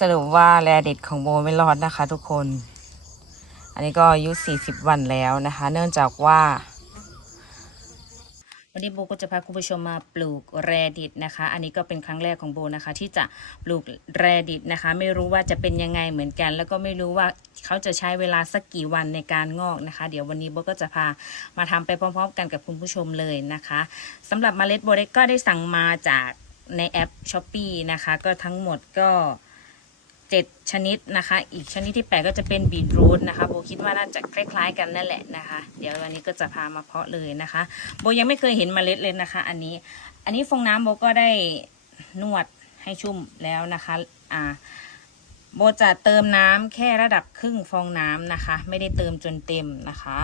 สรุปว่าแรดิตของโบไม่รอดนะคะ ทุกคน อันนี้ก็อายุ 40 วันแล้วนะคะ เนื่องจากว่า วันนี้โบก็จะพาคุณผู้ชมมาปลูกแรดิตนะคะ อันนี้ก็เป็นครั้งแรกของโบนะคะ ที่จะปลูกแรดิตนะคะ ไม่รู้ว่าจะเป็นยังไงเหมือนกัน แล้วก็ไม่รู้ว่าเขาจะใช้เวลาสักกี่วันในการงอกนะคะ เดี๋ยววันนี้โบก็จะพามาทำไปพร้อม ๆ กันกับคุณผู้ชมเลยนะคะสำหรับเมล็ดโบเล็กก็ได้สั่งมาจากในแอป s h อ p e e นะคะ ก็ทั้งหมดก็ เจ็ดชนิดนะคะ อีกชนิดที่แปดก็จะเป็นบีทรูทนะคะโบคิดว่าน่าจะคล้าย ๆ กันนั่นแหละนะคะ เดี๋ยววันนี้ก็จะพามาเพาะเลยนะคะโบยังไม่เคยเห็นเมล็ดเลยนะคะ อันนี้ อันนี้ฟองน้ำโบก็ได้นวดให้ชุ่มแล้วนะคะ อ่าโบจะเติมน้ำแค่ระดับครึ่งฟองน้ำนะคะ ไม่ได้เติมจนเต็มนะคะ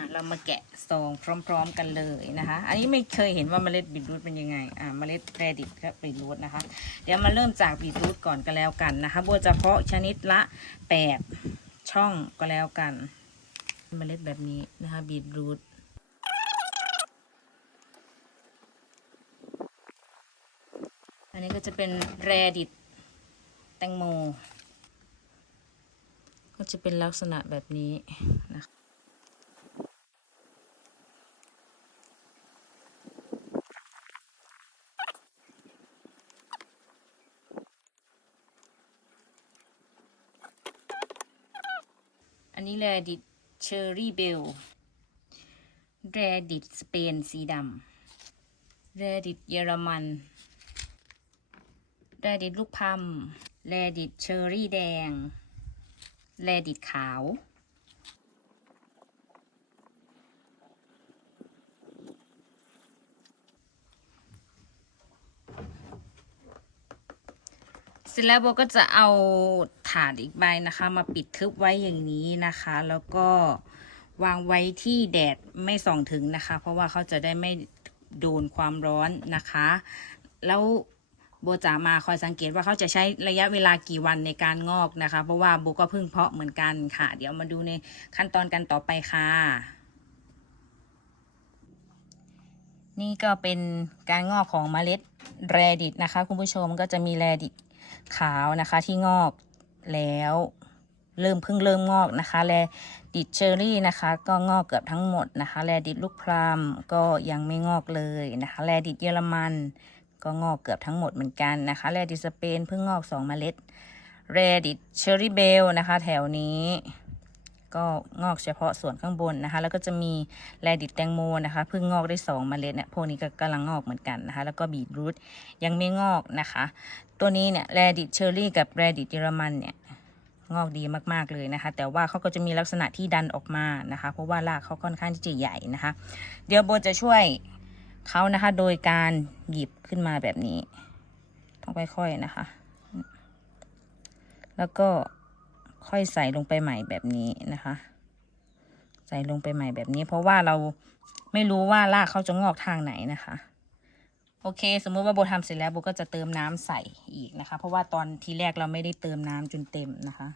อะเรามาแกะซองพร้อม ๆ กันเลยนะคะ อันนี้ไม่เคยเห็นว่าเมล็ดบีทรูทเป็นยังไง อ่าเมล็ดแรดิตกับบีทรูทนะคะ เดี๋ยวมาเริ่มจากบีทรูทก่อนก็แล้วกันนะคะบัวจะเพาะชนิดละแปดช่องก็แล้วกัน เมล็ดแบบนี้นะคะบีทรูทอันนี้ก็จะเป็นแรดิตแตงโม ก็จะเป็นลักษณะแบบนี้นะคะ อันนี้แร ดิตเชอร์รี่เบลแรดิตสเปนสีดำแรดิตเยอรมันแรดิตลูกพัมแรดิตเชอร์รี่แดงแรดิตขาวเสร็จแล้วโบก็จะเอา ถาดอีกใบนะคะ มาปิดทึบไว้อย่างนี้นะคะ แล้วก็วางไว้ที่แดดไม่ส่องถึงนะคะ เพราะว่าเขาจะได้ไม่โดนความร้อนนะคะ แล้วโบจะมาคอยสังเกตว่าเขาจะใช้ระยะเวลากี่วันในการงอกนะคะ เพราะว่าโบก็เพิ่งเพาะเหมือนกันค่ะ เดี๋ยวมาดูในขั้นตอนกันต่อไปค่ะ นี่ก็เป็นการงอกของเมล็ดแรดิตนะคะ คุณผู้ชมก็จะมีแรดิตขาวนะคะที่งอก แล้ว เริ่มเพิ่งเริ่มงอกนะคะ แลดิดเชอรี่นะคะ ก็งอกเกือบทั้งหมดนะคะ แลดิดลูกพรามก็ยังไม่งอกเลยนะคะ แลดิดเยอรมันก็งอกเกือบทั้งหมดเหมือนกันนะคะ แลดิดสเปนเพิ่งงอกสองเมล็ด แรดิดเชอรี่เบลนะคะ แถวนี้ก็งอกเฉพาะส่วนข้างบนนะคะ แล้วก็จะมีแรดิตแตงโมนะคะเพิ่งงอกได้สองเมล็ดเนี่ยพวกนี้ก็กำลังงอกเหมือนกันนะคะ แล้วก็บีทรูทยังไม่งอกนะคะ ตัวนี้เนี่ยแรดิตเชอร์รี่กับแรดิตเยอรมันเนี่ย งอกดีมากๆเลยนะคะ แต่ว่าเขาก็จะมีลักษณะที่ดันออกมานะคะ เพราะว่ารากเขาค่อนข้างที่จะใหญ่นะคะ เดี๋ยวโบจะช่วยเขานะคะ โดยการหยิบขึ้นมาแบบนี้ ต้องค่อยๆนะคะ แล้วก็ค่อยใส่ลงไปใหม่แบบนี้นะคะ ใส่ลงไปใหม่แบบนี้ เพราะว่าเราไม่รู้ว่ารากเขาจะงอกทางไหนนะคะ โอเค สมมุติว่าโบทำเสร็จแล้วโบก็จะเติมน้ำใส่อีกนะคะ เพราะว่าตอนทีแรกเราไม่ได้เติมน้ำจนเต็มนะคะ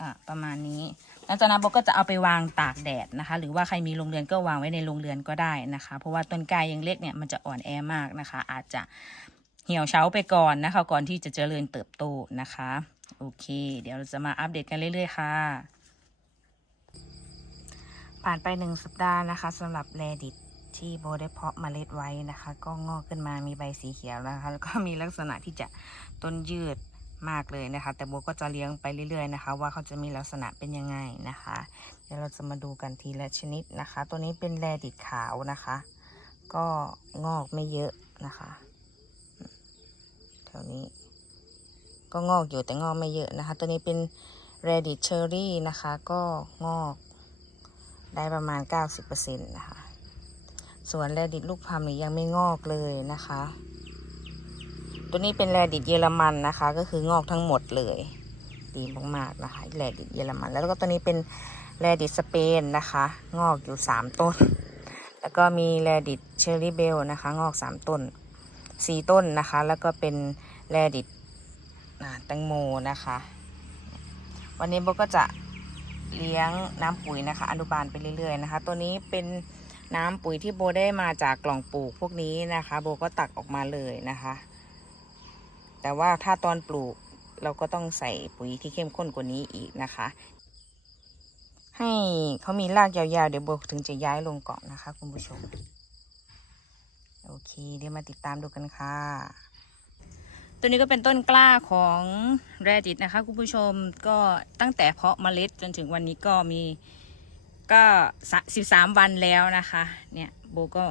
อะประมาณนี้หลังจากนั้นโบก็จะเอาไปวางตากแดดนะคะ หรือว่าใครมีโรงเรือนก็วางไว้ในโรงเรือนก็ได้นะคะ เพราะว่าต้นกายยังเล็กเนี่ยมันจะอ่อนแอมากนะคะ อาจจะเหี่ยวเฉาไปก่อนนะคะ ก่อนที่จะเจริญเติบโตนะคะ โอเค เดี๋ยวเราจะมาอัปเดตกันเรื่อยๆ ค่ะ ผ่านไปหนึ่งสัปดาห์นะคะสำหรับแรดิตที่โบได้เพาะเมล็ดไว้นะคะ ก็งอกขึ้นมามีใบสีเขียวนะคะ แล้วก็มีลักษณะที่จะต้นยืดมากเลยนะคะ แต่โบก็จะเลี้ยงไปเรื่อยๆนะคะ ว่าเขาจะมีลักษณะเป็นยังไงนะคะ เดี๋ยวเราจะมาดูกันทีละชนิดนะคะ ตัวนี้เป็นแรดิตขาวนะคะ ก็งอกไม่เยอะนะคะแถวนี้ ก็งอกอยู่แต่งอกไม่เยอะนะคะ ตัวนี้เป็น Reddit Cherry นะคะ ก็งอกได้ประมาณ 90%นะคะ ส่วน Reddit ลูกพลัมนี่ยังไม่งอกเลยนะคะ ตัวนี้เป็น Reddit เยอรมันนะคะ ก็คืองอกทั้งหมดเลย ดีมากๆนะคะ Reddit เยอรมัน แล้วก็ตัวนี้เป็น Reddit สเปนนะคะ งอกอยู่ 3 ต้น แล้วก็มี Reddit Cherry Bell นะคะ งอก 3 ต้น 4 ต้นนะคะ แล้วก็เป็น Reddit แตงโมนะคะ วันนี้โบก็จะเลี้ยงน้ำปุ๋ยนะคะ อนุบาลไปเรื่อยๆนะคะ ตัวนี้เป็นน้ำปุ๋ยที่โบได้มาจากกล่องปลูกพวกนี้นะคะ โบก็ตักออกมาเลยนะคะ แต่ว่าถ้าตอนปลูกเราก็ต้องใส่ปุ๋ยที่เข้มข้นกว่านี้อีกนะคะ ให้เขามีรากยาวๆ เดี๋ยวโบถึงจะย้ายลงเก่อนนะคะ คุณผู้ชม โอเค เดี๋ยวมาติดตามดูกันค่ะ ตัวนี้ก็เป็นต้นกล้าของแรดิตนะคะคุณผู้ชมก็ตั้งแต่เพาะเมล็ดจนถึงวันนี้ก็มีก็สิบสามวันแล้วนะคะ เนี่ยโบก็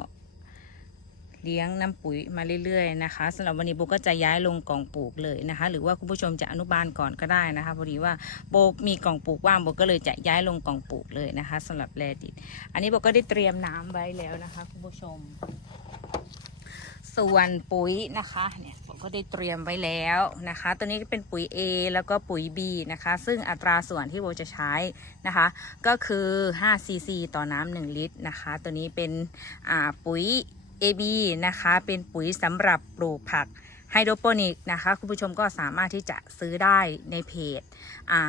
เลี้ยงน้ำปุ๋ยมาเรื่อยๆนะคะสำหรับวันนี้โบก็จะย้ายลงกล่องปลูกเลยนะคะ หรือว่าคุณผู้ชมจะอนุบาลก่อนก็ได้นะคะพอดีว่าโบมีกล่องปลูกว่างโบก็เลยจะย้ายลงกล่องปลูกเลยนะคะสำหรับแรดิตอันนี้โบก็ได้เตรียมน้ำไว้แล้วนะคะคุณผู้ชม ส่วนปุ๋ยนะคะเนี่ยผม ก็ได้เตรียมไว้แล้วนะคะ ตัวนี้ก็เป็นปุ๋ย A แล้วก็ปุ๋ย B นะคะ ซึ่งอัตราส่วนที่โบจะใช้นะคะ ก็คือ5 cc ต่อน้ำ1ลิตรนะคะ ตัวนี้เป็นปุ๋ย AB นะคะ เป็นปุ๋ยสำหรับปลูกผักไฮโดรโปนิกนะคะ คุณผู้ชมก็สามารถที่จะซื้อได้ในเพจอ่า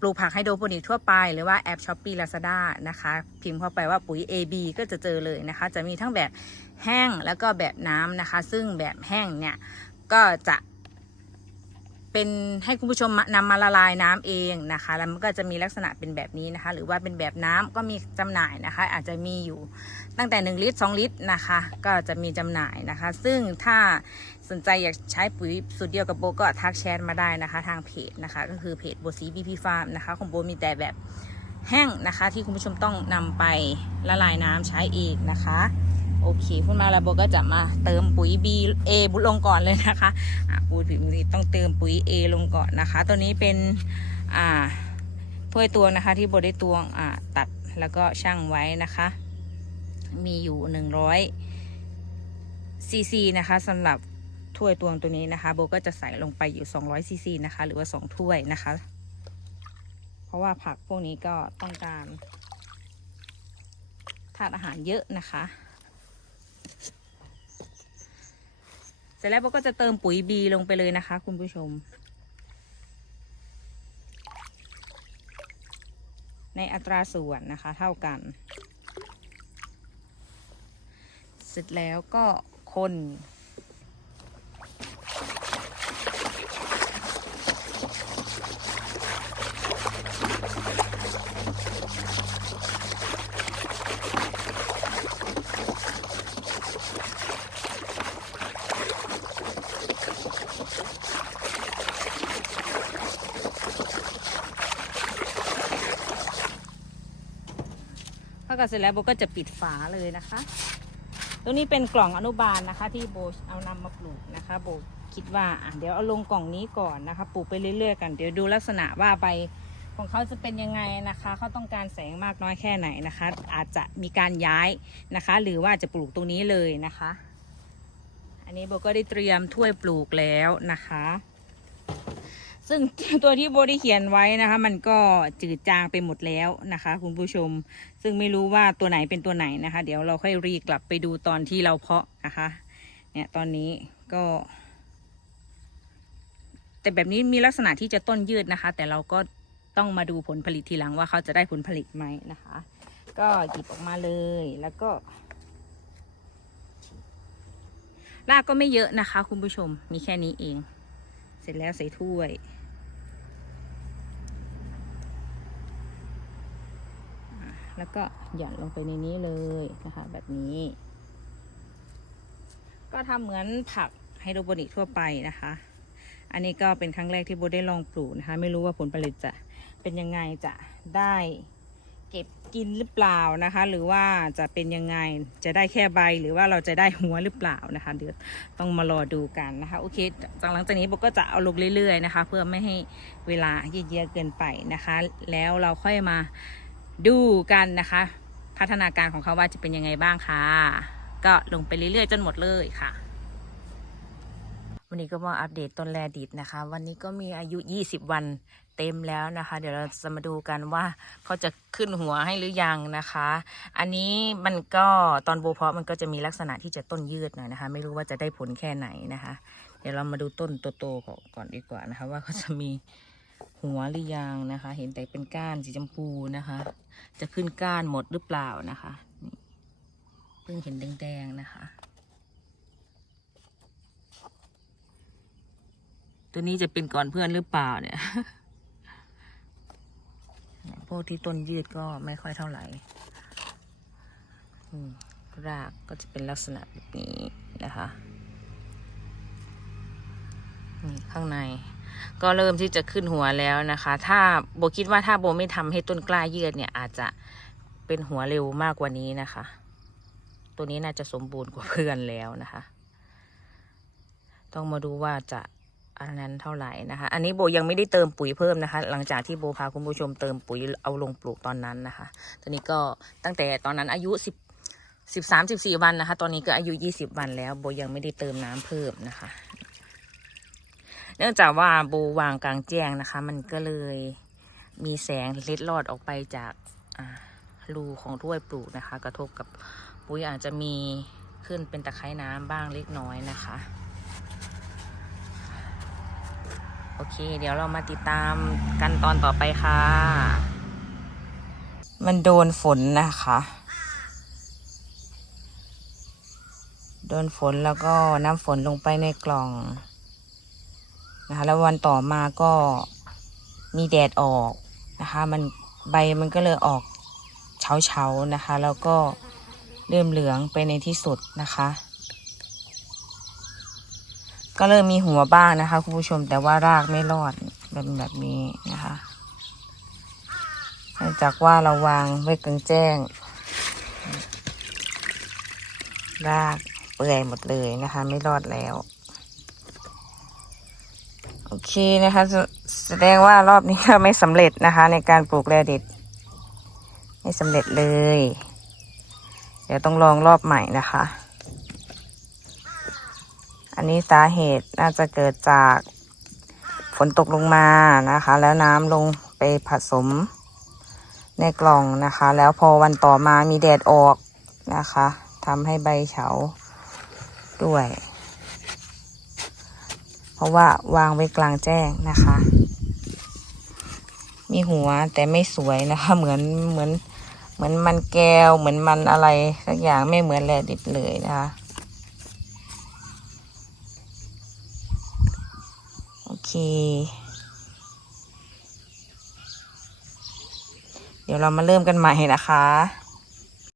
ปลูกผักไฮโดรโปนิกทั่วไป หรือว่าแอปช้อปปี้ลาซาด้านะคะ พิมพ์เข้าไปว่าปุ๋ย AB ก็จะเจอเลยนะคะ จะมีทั้งแบบแห้งแล้วก็แบบน้ำนะคะ ซึ่งแบบแห้งเนี่ย ก็จะเป็นให้คุณผู้ชมนำมาละลายน้ำเองนะคะ แล้วมันก็จะมีลักษณะเป็นแบบนี้นะคะ หรือว่าเป็นแบบน้ำก็มีจำหน่ายนะคะ อาจจะมีอยู่ตั้งแต่ 1 ลิตร 2 ลิตรนะคะ ก็จะมีจำหน่ายนะคะ ซึ่งถ้า สนใจอยากใช้ปุ๋ยสูตรเดียวกับโบก็ทักแชทมาได้นะคะ ทางเพจนะคะ ก็คือเพจโบซีบีพีฟาร์มนะคะ ของโบมีแต่แบบแห้งนะคะ ที่คุณผู้ชมต้องนำไปละลายน้ำใช้เองนะคะ โอเคพูดมาแล้วโบก็จะมาเติมปุ๋ย B A บุลงก่อนเลยนะคะอะพูดถึงนี่ต้องเติมปุ๋ย A ลงก่อนนะคะ ตัวนี้เป็นอ่าถ้วยตวงนะคะ ที่โบได้ตวงอ่าตัดแล้วก็ช่างไว้นะคะ มีอยู่หนึ่งร้อยซีซีนะคะสำหรับ ถ้วยตวงตัวนี้นะคะโบก็จะใส่ลงไปอยู่ 200ซีซีนะคะ หรือว่า 2 ถ้วยนะคะ เพราะว่าผักพวกนี้ก็ต้องการธาตุอาหารเยอะนะคะ เสร็จแล้วโบก็จะเติมปุ๋ย B ลงไปเลยนะคะ คุณผู้ชม ในอัตราส่วนนะคะเท่ากัน เสร็จแล้วก็คน พอกัดเสร็จแล้วโบก็จะปิดฝาเลยนะคะ ตรงนี้เป็นกล่องอนุบาลนะคะ ที่โบเอานำมาปลูกนะคะ โบคิดว่าอะเดี๋ยวเอาลงกล่องนี้ก่อนนะคะ ปลูกไปเรื่อยๆกันเดี๋ยวดูลักษณะว่าใบของเขาจะเป็นยังไงนะคะ เขาต้องการแสงมากน้อยแค่ไหนนะคะ อาจจะมีการย้ายนะคะ หรือว่าจะปลูกตรงนี้เลยนะคะ อันนี้โบก็ได้เตรียมถ้วยปลูกแล้วนะคะ ซึ่งตัวที่โบได้เขียนไว้นะคะ มันก็จืดจางไปหมดแล้วนะคะ คุณผู้ชม ซึ่งไม่รู้ว่าตัวไหนเป็นตัวไหนนะคะ เดี๋ยวเราค่อยรีกลับไปดูตอนที่เราเพาะนะคะ เนี่ยตอนนี้ก็ แต่แบบนี้มีลักษณะที่จะต้นยืดนะคะ แต่เราก็ต้องมาดูผลผลิตทีหลังว่าเขาจะได้ผลผลิตไหมนะคะ ก็หยิบออกมาเลยแล้วก็รากก็ไม่เยอะนะคะ คุณผู้ชมมีแค่นี้เอง เสร็จแล้วใส่ถ้วย แล้วก็หย่อนลงไปในนี้เลยนะคะแบบนี้ ก็ทำเหมือนผักไฮโดรโปนิกทั่วไปนะคะ อันนี้ก็เป็นครั้งแรกที่โบได้ลองปลูกนะคะ ไม่รู้ว่าผลผลิตจะเป็นยังไงจะได้เก็บกินหรือเปล่านะคะ หรือว่าจะเป็นยังไงจะได้แค่ใบหรือว่าเราจะได้หัวหรือเปล่านะคะ เดี๋ยวต้องมารอดูกันนะคะโอเคจากหลังจากนี้โบก็จะเอาลงเรื่อยๆนะคะ เพื่อไม่ให้เวลาเยอะๆเกินไปนะคะ แล้วเราค่อยมา ดูกันนะคะ พัฒนาการของเขาว่าจะเป็นยังไงบ้างค่ะ ก็ลงไปเรื่อยๆ จนหมดเลยค่ะวันนี้ก็มาอัปเดตต้นแรดิตนะคะ วันนี้ก็มีอายุ 20 วันเต็มแล้วนะคะ เดี๋ยวเราจะมาดูกันว่าเขาจะขึ้นหัวให้หรือยังนะคะ อันนี้มันก็ตอนโบเพาะมันก็จะมีลักษณะที่จะต้นยืดหน่อยนะคะ ไม่รู้ว่าจะได้ผลแค่ไหนนะคะ เดี๋ยวเรามาดูต้นโตๆก่อนดีกว่านะคะ ว่าเขาจะมีหัวหรือยังนะคะ เห็นแต่เป็นก้านสีชมพูนะคะ จะขึ้นก้านหมดหรือเปล่านะคะนี่เพิ่งเห็นแดงๆนะคะ ตัวนี้จะเป็นก่อนเพื่อนหรือเปล่าเนี่ยพวกที่ต้นยืดก็ไม่ค่อยเท่าไหร่รากก็จะเป็นลักษณะแบบนี้นะคะนี่ข้างใน ก็เริ่มที่จะขึ้นหัวแล้วนะคะ ถ้าโบคิดว่าถ้าโบไม่ทำให้ต้นกล้ายืดเนี่ยอาจจะเป็นหัวเร็วมากกว่านี้นะคะ ตัวนี้น่าจะสมบูรณ์กว่าเพื่อนแล้วนะคะ ต้องมาดูว่าจะอันนั้นเท่าไหร่นะคะ อันนี้โบยังไม่ได้เติมปุ๋ยเพิ่มนะคะ หลังจากที่โบพาคุณผู้ชมเติมปุ๋ยเอาลงปลูกตอนนั้นนะคะ ตอนนี้ก็ตั้งแต่ตอนนั้นอายุสิบสิบสามสิบสี่วันนะคะ ตอนนี้ก็อายุยี่สิบวันแล้ว โบยังไม่ได้เติมน้ำเพิ่มนะคะ เนื่องจากว่าโบวางกลางแจ้งนะคะ มันก็เลยมีแสงเล็ดลอดออกไปจากรูของถ้วยปลูกนะคะ กระทบกับปุ๋ยอาจจะมีขึ้นเป็นตะไคร่น้ำบ้างเล็กน้อยนะคะ โอเค เดี๋ยวเรามาติดตามกันตอนต่อไปค่ะ มันโดนฝนนะคะ โดนฝนแล้วก็น้ำฝนลงไปในกล่อง นะคะแล้ววันต่อมาก็มีแดดออกนะคะมันใบมันก็เลยออกเฉาๆนะคะ แล้วก็เริ่มเหลืองไปในที่สุดนะคะ ก็เริ่มมีหัวบ้างนะคะคุณผู้ชมแต่ว่ารากไม่รอดแบบแบบนี้นะคะเนื่องจากว่าเราวางไว้กลางแจ้ง รากเปื่อยหมดเลยนะคะ ไม่รอดแล้ว เคนะคะแสดงว่ารอบนี้ก็ไม่สำเร็จนะคะ ในการปลูกแรดิตไม่สำเร็จเลย เดี๋ยวต้องลองรอบใหม่นะคะ อันนี้สาเหตุน่าจะเกิดจากฝนตกลงมานะคะ แล้วน้ำลงไปผสมในกล่องนะคะ แล้วพอวันต่อมามีแดดออกนะคะทำให้ใบเฉาด้วย เพราะว่าวางไว้กลางแจ้งนะคะ มีหัวแต่ไม่สวยนะคะ เหมือนเหมือนเหมือนมันแก้วเหมือนมันอะไรสักอย่างไม่เหมือนแรดิตเลยนะคะโอเคเดี๋ยวเรามาเริ่มกันใหม่นะคะ